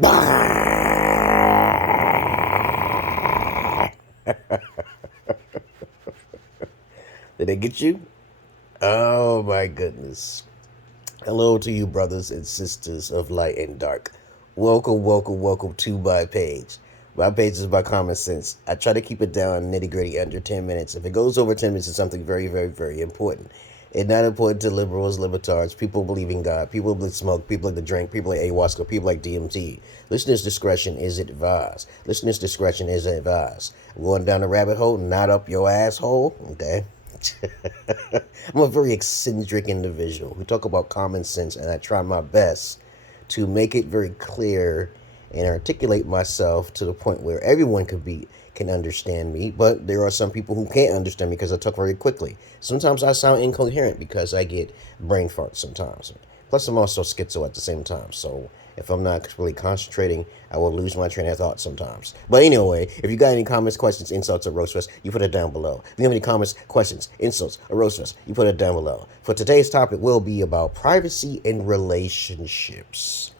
Did they get you? Oh my goodness. Hello to you, brothers and sisters of light and dark. Welcome, welcome, welcome to my page. My page is about common sense. I try to keep it down nitty gritty under 10 minutes. If it goes over 10 minutes, it's something very, very, very important. It's not important to liberals, libertards, people believe in God, people like smoke, people like to drink, people like ayahuasca, people like DMT. Listeners' discretion is advised. Listeners' discretion is advised. I'm going down the rabbit hole, not up your asshole, okay? I'm a very eccentric individual. We talk about common sense, and I try my best to make it very clear and articulate myself to the point where everyone can understand me. But there are some people who can't understand me because I talk very quickly. Sometimes I sound incoherent because I get brain farts sometimes. Plus, I'm also schizo at the same time. So if I'm not really concentrating, I will lose my train of thought sometimes. But anyway, if you got any comments, questions, insults, or roast fest, you put it down below. If you have any comments, questions, insults, or roast fest, you put it down below. For today's topic will be about privacy in relationships.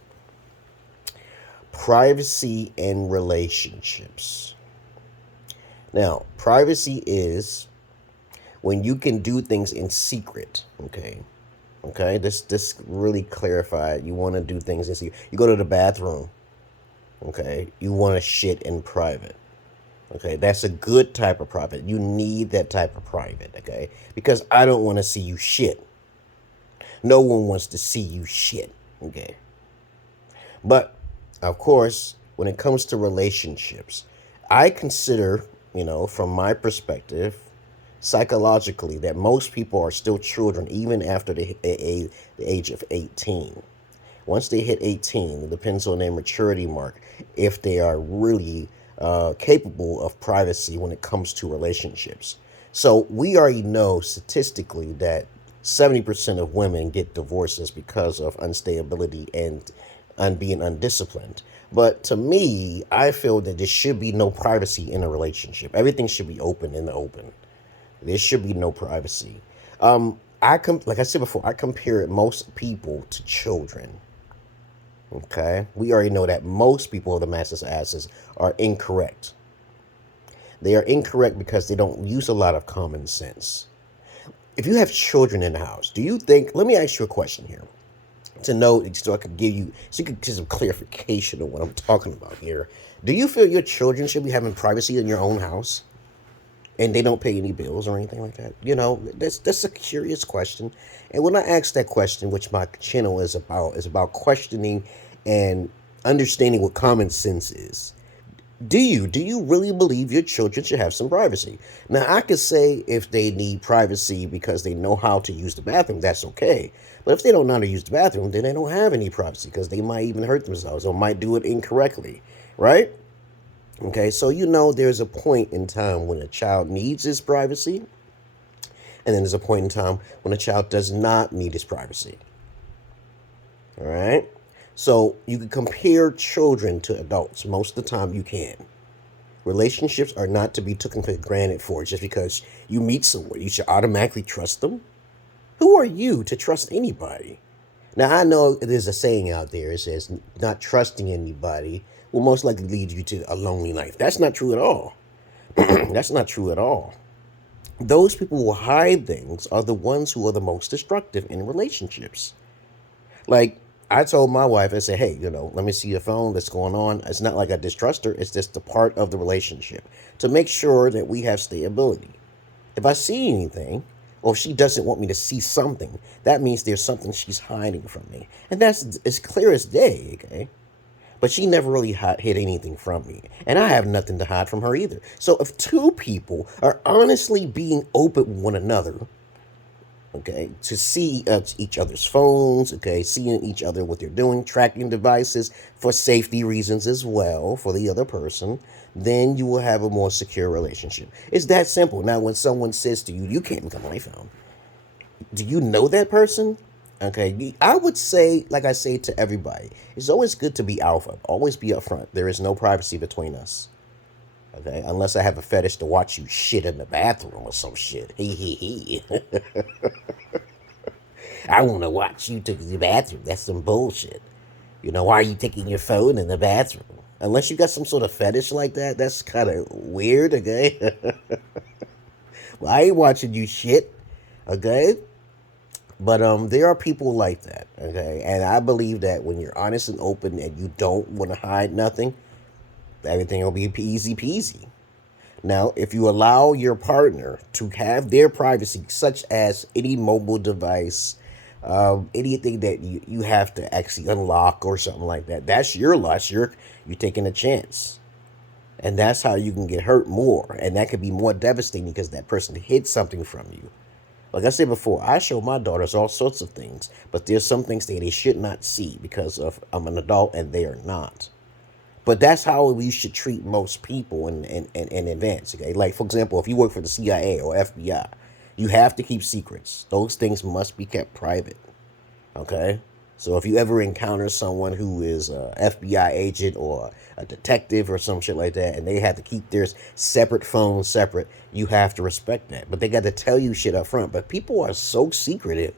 Privacy in relationships. Now, privacy is when you can do things in secret, okay? Okay, this really clarified. You want to do things in secret. You go to the bathroom, okay? You want to shit in private, okay? That's a good type of private. You need that type of private, okay? Because I don't want to see you shit. No one wants to see you shit, okay? But, of course, when it comes to relationships, I consider, from my perspective, psychologically, that most people are still children even after the age of 18. Once they hit 18, it depends on their maturity mark, if they are really capable of privacy when it comes to relationships. So we already know statistically that 70% of women get divorces because of instability and being undisciplined. But to me, I feel that there should be no privacy in a relationship. Everything should be open in the open. There should be no privacy. Like I said before, I compare most people to children. Okay? We already know that most people of the masses asses are incorrect. They are incorrect because they don't use a lot of common sense. If you have children in the house, do you think, let me ask you a question here to know, so I could give you, so you could get some clarification of what I'm talking about here. Do you feel your children should be having privacy in your own house? And they don't pay any bills or anything like that? That's a curious question. And when I ask that question, which my channel is about questioning and understanding what common sense is. Do you really believe your children should have some privacy? Now, I could say if they need privacy because they know how to use the bathroom, that's okay. But if they don't know how to use the bathroom, then they don't have any privacy because they might even hurt themselves or might do it incorrectly, right? Okay, so there's a point in time when a child needs his privacy, and then there's a point in time when a child does not need his privacy. All right? So you can compare children to adults. Most of the time you can. Relationships are not to be taken for granted for just because you meet someone. You should automatically trust them. Who are you to trust anybody? Now, I know there's a saying out there. It says not trusting anybody will most likely lead you to a lonely life. That's not true at all. That's not true at all. Those people who hide things are the ones who are the most destructive in relationships. Like, I told my wife, I said, hey, let me see your phone. What's going on? It's not like I distrust her. It's just a part of the relationship to make sure that we have stability. If I see anything, or if she doesn't want me to see something, that means there's something she's hiding from me. And that's as clear as day, okay? But she never really hid anything from me. And I have nothing to hide from her either. So if two people are honestly being open with one another, okay, to see each other's phones, okay, seeing each other, what they're doing, tracking devices for safety reasons as well for the other person, then you will have a more secure relationship. It's that simple. Now, when someone says to you, you can't look at my phone, do you know that person? Okay, I would say, like I say to everybody, it's always good to be alpha. Always be upfront. There is no privacy between us. Okay, unless I have a fetish to watch you shit in the bathroom or some shit. Hee. I want to watch you to the bathroom. That's some bullshit. You know, why are you taking your phone in the bathroom? Unless you got some sort of fetish like that, that's kind of weird, okay? Well, I ain't watching you shit, okay? But there are people like that, okay? And I believe that when you're honest and open and you don't want to hide nothing, everything will be easy peasy. Now, if you allow your partner to have their privacy, such as any mobile device, anything that you have to actually unlock or something like that, that's your loss. You're taking a chance. And that's how you can get hurt more. And that could be more devastating because that person hid something from you. Like I said before, I show my daughters all sorts of things, but there's some things that they should not see because of I'm an adult and they are not. But that's how we should treat most people in advance. Okay, like for example, if you work for the CIA or FBI, you have to keep secrets. Those things must be kept private. Okay, so if you ever encounter someone who is a FBI agent or a detective or some shit like that, and they have to keep their separate phones separate, you have to respect that. But they got to tell you shit up front. But people are so secretive.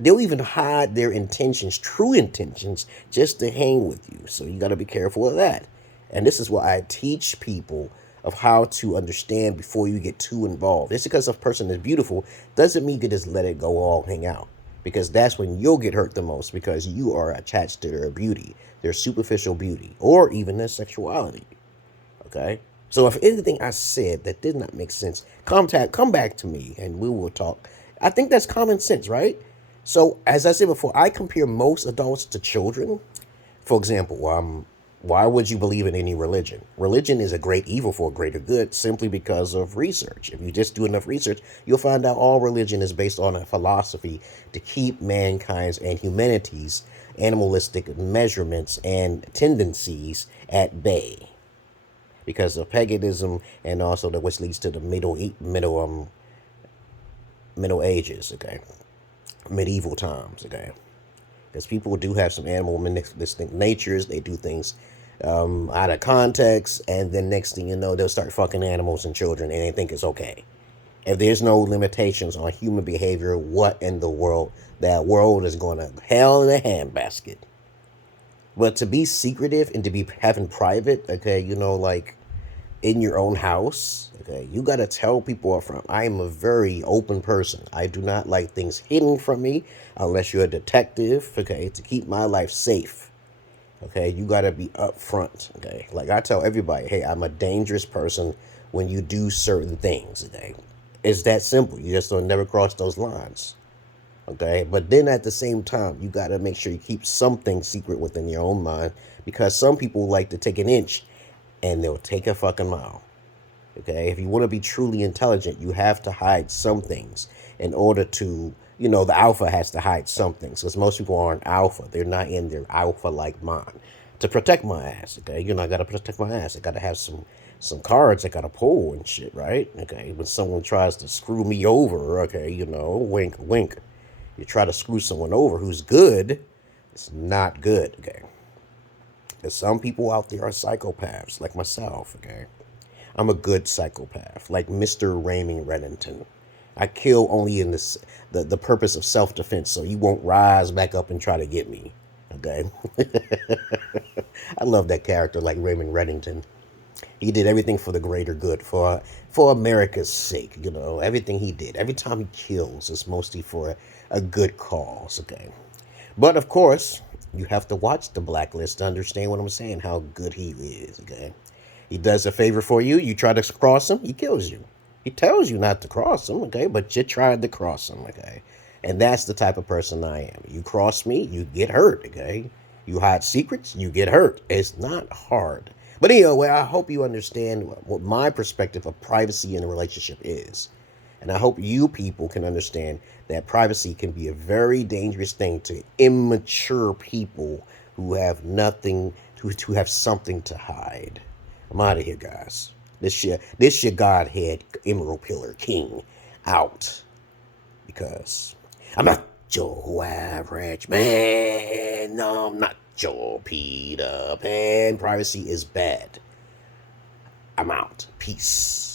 They'll even hide their intentions, true intentions, just to hang with you. So you got to be careful of that. And this is why I teach people of how to understand before you get too involved. Just because a person is beautiful doesn't mean you just let it go all hang out. Because that's when you'll get hurt the most because you are attached to their beauty, their superficial beauty, or even their sexuality. Okay? So if anything I said that did not make sense, come back to me and we will talk. I think that's common sense, right? So as I said before, I compare most adults to children. For example, why would you believe in any religion? Religion is a great evil for a greater good simply because of research. If you just do enough research, you'll find out all religion is based on a philosophy to keep mankind's and humanity's animalistic measurements and tendencies at bay. Because of paganism and also which leads to the middle ages, okay? Medieval times, okay? Because people do have some animalistic natures. They do things out of context, and then next thing you know, they'll start fucking animals and children, and they think it's okay. If there's no limitations on human behavior, what in the world? That world is going to hell in a handbasket. But to be secretive and to be having private, okay, you know, like in your own house, okay, you got to tell people up front. I am a very open person. I do not like things hidden from me unless you're a detective, okay, to keep my life safe. Okay, you got to be upfront, okay? Like I tell everybody, hey, I'm a dangerous person when you do certain things, okay? It's that simple. You just don't never cross those lines, okay? But then at the same time, you got to make sure you keep something secret within your own mind because some people like to take an inch and they'll take a fucking mile. Okay, if you want to be truly intelligent, you have to hide some things in order to, you know, the alpha has to hide some things because most people aren't alpha. They're not in their alpha-like mind. To protect my ass, okay, you know, I got to protect my ass. I got to have some cards I got to pull and shit, right? Okay, when someone tries to screw me over, okay, you know, wink, wink. You try to screw someone over who's good, it's not good, okay? Because some people out there are psychopaths, like myself, okay? I'm a good psychopath, like Mr. Raymond Reddington. I kill only in the purpose of self-defense, so you won't rise back up and try to get me, okay? I love that character, like Raymond Reddington. He did everything for the greater good, for America's sake, you know, everything he did. Every time he kills, it's mostly for a good cause, okay? But of course, you have to watch the Blacklist to understand what I'm saying, how good he is, okay? He does a favor for you, you try to cross him, he kills you. He tells you not to cross him, okay? But you tried to cross him, okay? And that's the type of person I am. You cross me, you get hurt, okay? You hide secrets, you get hurt. It's not hard. But anyway, I hope you understand what my perspective of privacy in a relationship is. And I hope you people can understand that privacy can be a very dangerous thing to immature people who have nothing, who have something to hide. I'm out of here, guys. This your Godhead Emerald Pillar King out. Because I'm not your average man. No, I'm not your Peter Pan. Privacy is bad. I'm out. Peace.